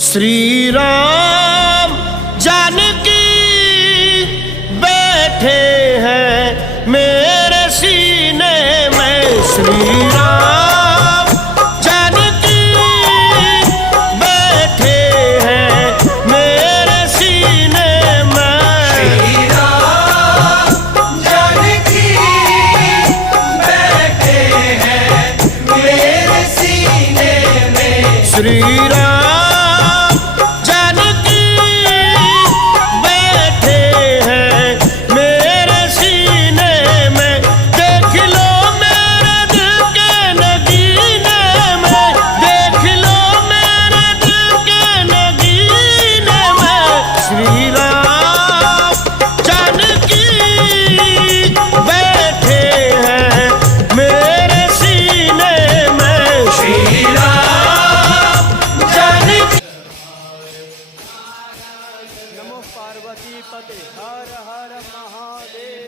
श्री राम जानकी बैठे हैं मेरे सीने में। श्री राम जानकी बैठे हैं मेरे सीने में। श्री राम जानकी बैठे हैं मेरे सीने में। श्री राम पार्वती पते हर हर महादेव।